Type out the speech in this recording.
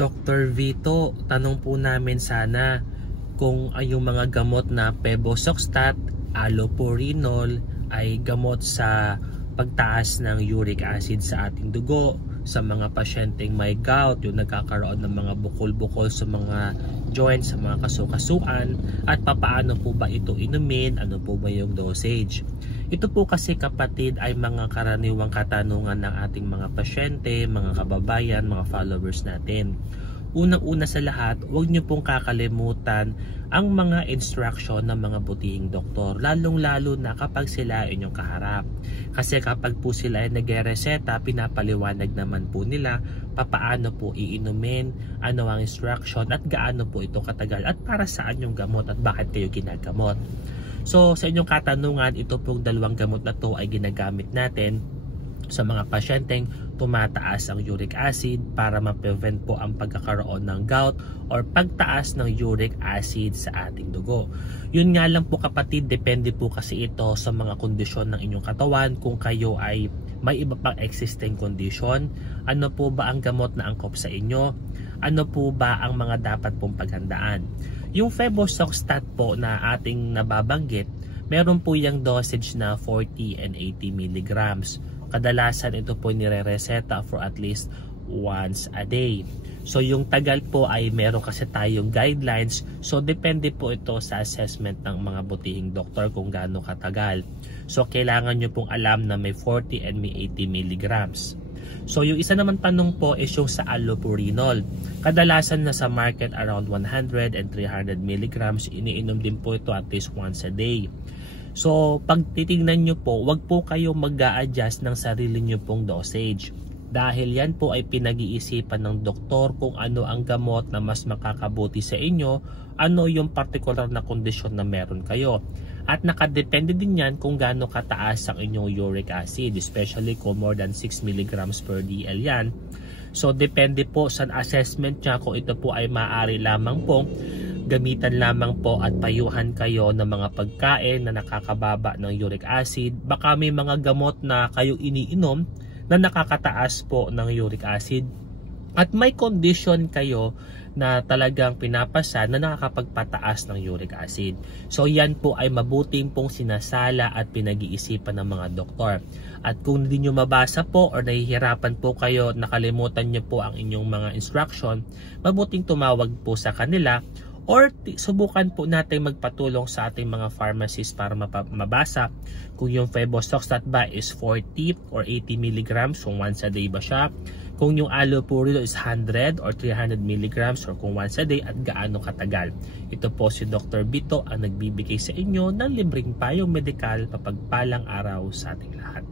Dr. Vito, tanong po namin sana kung yung mga gamot na Febusoxstat, allopurinol ay gamot sa pagtaas ng uric acid sa ating dugo sa mga pasyenteng may gout, yung nagkakaroon ng mga bukol-bukol sa mga joints, sa mga kasukasuan, at papaano po ba ito inumin, ano po ba yung dosage. Ito po kasi kapatid ay mga karaniwang katanungan ng ating mga pasyente, mga kababayan, mga followers natin. Unang-una sa lahat, huwag niyo pong kakalimutan ang mga instruction ng mga butihing doktor, lalong-lalo na kapag sila ay inyong kaharap. Kasi kapag po sila ay nagre-reseta, pinapaliwanag naman po nila papaano po iinumin, ano ang instruction at gaano po ito katagal at para saan yung gamot at bakit kayo ginagamot. So sa inyong katanungan, ito pong dalawang gamot na to ay ginagamit natin sa mga pasyenteng tumataas ang uric acid para ma-prevent po ang pagkakaroon ng gout or pagtaas ng uric acid sa ating dugo. Yun nga lang po kapatid, depende po kasi ito sa mga kondisyon ng inyong katawan. Kung kayo ay may iba pang existing condition, ano po ba ang gamot na angkop sa inyo? Ano po ba ang mga dapat pong paghandaan? Yung Febusoxstat po na ating nababanggit, meron po yung dosage na 40 and 80 milligrams. Kadalasan ito po nire-reseta for at least once a day. So yung tagal po ay meron kasi tayong guidelines. So depende po ito sa assessment ng mga butihing doktor kung gaano katagal. So kailangan nyo pong alam na may 40 and may 80 milligrams. So yung isa naman tanong po is yung sa allopurinol. Kadalasan na sa market around 100 and 300 milligrams. Iniinom din po ito at least once a day. So, pag titignan nyo po, wag po kayo mag-a-adjust ng sarili nyo pong dosage. Dahil yan po ay pinag-iisipan ng doktor kung ano ang gamot na mas makakabuti sa inyo, ano yung particular na kondisyon na meron kayo. At nakadepende din yan kung gaano kataas ang inyong uric acid, especially kung more than 6 mg per dl yan. So, depende po sa assessment niya kung ito po ay maaari lamang po gamitan lamang po at payuhan kayo ng mga pagkain na nakakababa ng uric acid. Baka may mga gamot na kayo iniinom na nakakataas po ng uric acid. At may condition kayo na talagang pinapasa na nakakapagpataas ng uric acid. So yan po ay mabuting pong sinasala at pinag-iisipan ng mga doktor. At kung hindi nyo mabasa po or nahihirapan po kayo, nakalimutan nyo po ang inyong mga instruction, mabuting tumawag po sa kanila or subukan po natin magpatulong sa ating mga pharmacists para mabasa kung yung Febusoxstat ba is 40 or 80 milligrams, kung once a day ba siya, kung yung allopurinol is 100 or 300 milligrams or kung once a day at gaano katagal. Ito po si Dr. Vito ang nagbibigay sa inyo ng libreng payong medikal. Mapagpalang araw sa ating lahat.